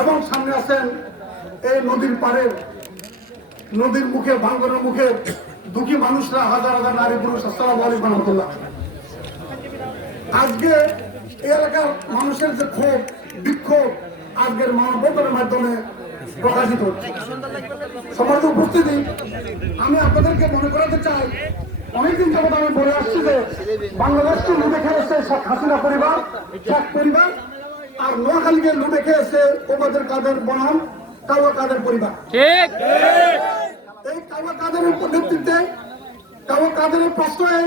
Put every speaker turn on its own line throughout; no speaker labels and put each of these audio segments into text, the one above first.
এবং সামনে আছেন এই নদীর পাড়ের নদীর মুখে ভাঙ্গনের মুখে দুঃখী মানুষরা, হাজার হাজার নারী পুরুষ, আসসালামু রহমতুল্লাহ। আজকে এলাকার মানুষের যে ক্ষোভ, বিক্ষোভ আজকের মানববন্ধনের মাধ্যমে প্রকাশিত হচ্ছে। সমাজ উপস্থিতি, আমি আপনাদেরকে মনে করাতে চাই, অনেকদিন যাবত আমি বলে আসছি যে বাংলাদেশকে লুটে খেয়েছে শেখ হাসিনা পরিবার, শেখ পরিবার আর নোয়াখালীকে লুটে খেয়েছে ওবাদের কাদের বনাম কাওয়া কাদের পরিবার।
ঠিক।
এই কাওয়া কাদেরের নেতৃত্বে কাওয়া কাদেরের প্রশ্রয়ে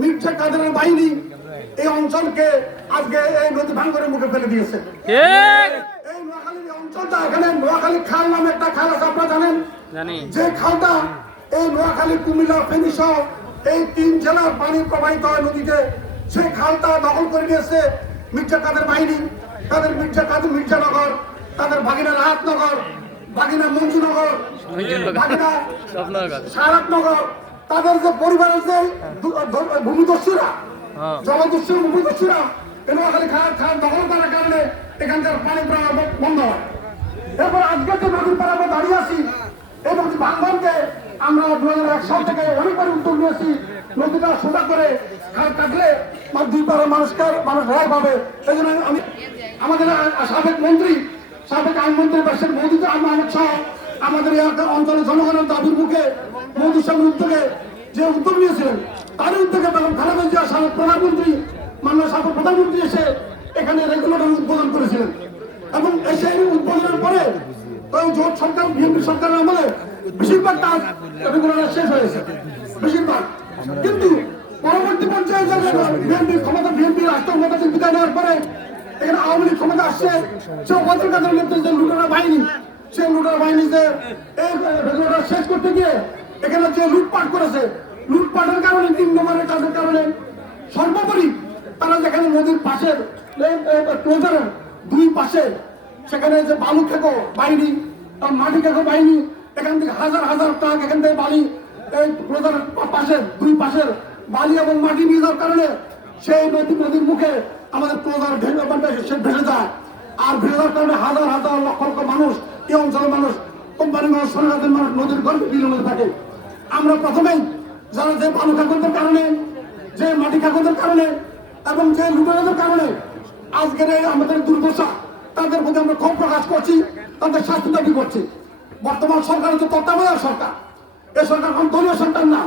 মির্জা কাদেরের বাহিনী এই অঞ্চলকে আজকে এই নদী ভাঙ্গরের মুখে ফেলে দিয়েছে।
ঠিক।
এই নোয়াখালীর অঞ্চলটা এখানে নোয়াখালী খাল নামে একটা খাল আছে আপনারা জানেন? যে খালটা এই নোয়াখালী কুমিল্লা ফেনী সহ এই তিন জেলার পানি প্রবাহিত হয় নদীতে। সেই খালটা দখল করে নিয়েছে মির্জা কাদের বাহিনী। তাদের মির্জা কাদের মির্জানগর তাদের ভাগিনা রাহাতনগর ভাগিনা মঞ্জুনগর ভাগিনা সারাতনগর তাদের যে পরিবারের যে ভূমিদস্যুরা
হ্যাঁ।
জলদস্যু ভূমিদস্যুরা এই নোয়াখালী খাল খাল দখল করার কারণে এখানকার পানি প্রবাহ বন্ধ হয়। এরপর আজকে যে নদীর পাড়ে আমরা দাঁড়িয়ে আছি এই নদী ভাঙ্গনকে আমরা দু হাজার এক সাল থেকে অনেকবার উদ্যোগ নিয়েছি নদীটা সোজা করে খাল কাটলে দুই পাড়ের মানুষকে মানুষ রেহাই পাবে। এই জন্য আমি, আমাদের সাবেক মন্ত্রী, সাবেক আইনমন্ত্রী বাসের মোদী আহমেদ সহ আমাদের অঞ্চলের জনগণের দাবির মুখে মোদীর সঙ্গে উদ্যোগে যে উদ্যোগ নিয়েছিলেন তার উদ্যোগে খালেদা জিয়া সাবেক প্রধানমন্ত্রী, মাননীয় সাবেক প্রধানমন্ত্রী এসে এখানে রেগুলেটর উদ্বোধন করেছিলেন। এবং এসে উদ্বোধনের পরে জোট সরকার, বিএনপি সরকারের আমলে বেশিরভাগ কাজ রেগুলেটর শেষ হয়েছে বেশিরভাগ। কিন্তু পরবর্তী পর্যায়ে বিএনপি ক্ষমতা, বিএনপি রাষ্ট্র ক্ষমতা বিদায় নেওয়ার পরে এখানে আওয়ামী লীগ ক্ষমতা আসছে, সে ওবায়দুল কাদের যে লুটেরা বাহিনী, সে লুটেরা বাহিনী যে এই রেগুলেটর শেষ করতে গিয়ে এখানে যে লুটপাট করেছে, লুটপাটের কারণে তিন নম্বরের কাজের কারণে সর্বোপরি তারা যেখানে নদীর পাশে ক্লোজারের দুই পাশে, সেখানে যে বালু খেকো বাহিনী, মাটি খেকো বাহিনী, এখান থেকে হাজার হাজার ট্রাক, এখান থেকে বালি এই ক্লোজারের পাশে দুই পাশের বালি এবং মাটি নিয়ে যাওয়ার কারণে সেই নদী নদীর মুখে আমাদের ক্লোজার ভেঙে সে ভেসে যায়। আর ভেসে যাওয়ার কারণে হাজার হাজার লক্ষ লক্ষ মানুষ, এই অঞ্চলের মানুষ কোম্পানিগঞ্জ সোনাগাতের মানুষ নদীর গল্পে বিলীন থাকে। আমরা প্রথমেই যারা যে বালু কাগজের কারণে, যে মাটি কাগজের কারণে এবং যে লুটেরাদের কারণে আজকের এই আমাদের দুর্দশা, তাদের প্রতি আমরা ক্ষোভ প্রকাশ করছি, তাদের শাস্তি দাবি করছি। বর্তমান সরকার হচ্ছে তত্ত্বাবধায়ক সরকার। এই সরকার কোন দলীয় সরকার না।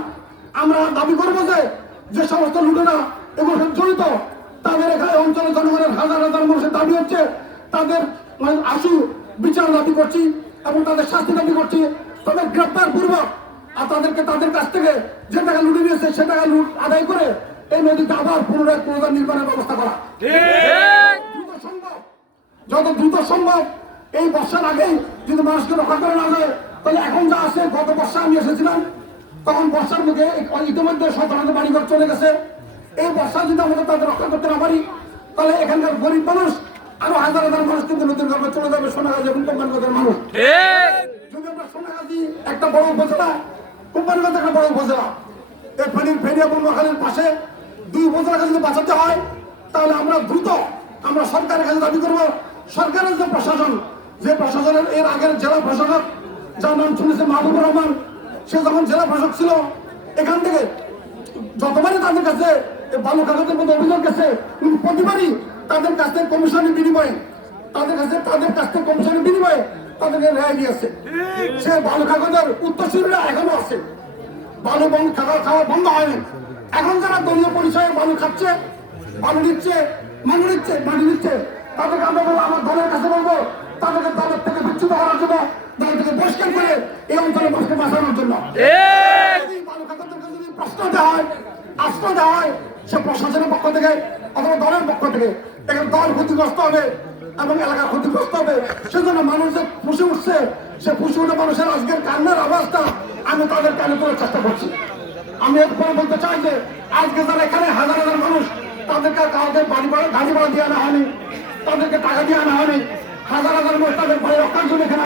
আমরা দাবি করব যে যে সমস্ত লুটেরা এবং জড়িত, তাদের এখানে অঞ্চলের জনগণের হাজার হাজার মানুষের দাবি হচ্ছে, তাদের মানে আশু, বিচার দাবি করছি এবং তাদের শাস্তি দাবি করছি। তাদের গ্রেপ্তার পূর্বক আর তাদেরকে তাদের কাছ থেকে যে টাকা লুটে নিয়েছে, সে টাকা লুট আদায় করে এই নদীতে আবার পুনরায় পুনরায় নির্মাণের ব্যবস্থা করা। দ্রুত সম্ভব। যত দ্রুত সম্ভব, এই বর্ষার আগেই যদি মানুষকে রক্ষা করে না যায় তাহলে এখন যা আছে গত বর্ষা আমি এসেছিলাম তখন বর্ষার মুখে ইতিমধ্যে সতেরো বাড়িঘর চলে গেছে। এই বর্ষা যদি আমরা তাদের রক্ষা করতে না পারি তাহলে এখানকার গরিব মানুষ আরও হাজার হাজার মানুষ কিন্তু নদীর গর্ভে চলে যাবে সোনাগাজী এবং কোম্পানিগঞ্জের মানুষ। যদি আমরা সোনাগাজী একটা বড় উপজেলা কোম্পানিগঞ্জ একটা বড় উপজেলা এই ফেনীর ফেনী এবং নোয়াখালীর পাশে দুই উপজেলাকে যদি বাঁচাতে হয় তাহলে আমরা দ্রুত আমরা সরকারের কাছে দাবি করব সরকারের যে প্রশাসন যে প্রশাসনের এর আগের জেলা প্রশাসক যার নাম শুনেছে মাহবুবুর রহমান, সে যখন জেলা প্রশাসক ছিল, এখান থেকে যতবারই তাদের কাছে ভালো কাগজের মধ্যে অভিযোগ গেছে প্রতিবারই তাদের কাছ থেকে কমিশনের বিনিময়ে, তাদের কাছে, তাদের কাছ থেকে কমিশনের বিনিময়ে তাদেরকে রেহাই দিয়েছে সে বালু কাগজের উত্তরসূরিরা এখনও আছে। বালু বন্ধ খাওয়া খাওয়া বন্ধ হয়নি। এখন যারা দলীয় পরিচয়ে বালু খাচ্ছে, বালু নিচ্ছে মানুষ নিচ্ছে, মাটি নিচ্ছে, তাদেরকে আমরা বলব, আমার দলের কাছে বলব, তাদেরকে দলের থেকে বিচ্যুত করার জন্য দল থেকে বহিষ্কার করে এই অঞ্চলের মানুষকে বাঁচানোর জন্য। যদি প্রশ্ন দেওয়া হয় আশ্রয় দেওয়া হয় সে প্রশাসনের পক্ষ থেকে অথবা দলের পক্ষ থেকে এখানে দল ক্ষতিগ্রস্ত হবে এবং এলাকা ক্ষতিগ্রস্ত হবে। সেজন্য মানুষ যে ফুসে উঠছে সে ফুসে উঠে মানুষের আজকের কান্নার আওয়াজটা আমি তাদের কানে তোলার চেষ্টা করছি। আমি এরপরে বলতে চাই যে আজকে যারা এখানে হাজার হাজার মানুষ তাদেরকে কাউকে বাড়ি ভাড়া গাড়ি ভাড়া দিয়ে আনা হয়নি তাদেরকে টাকা দিয়ে আনা হয়নি। হাজার হাজার মানুষ তাদের বাড়ি রক্ষার জন্য এখানে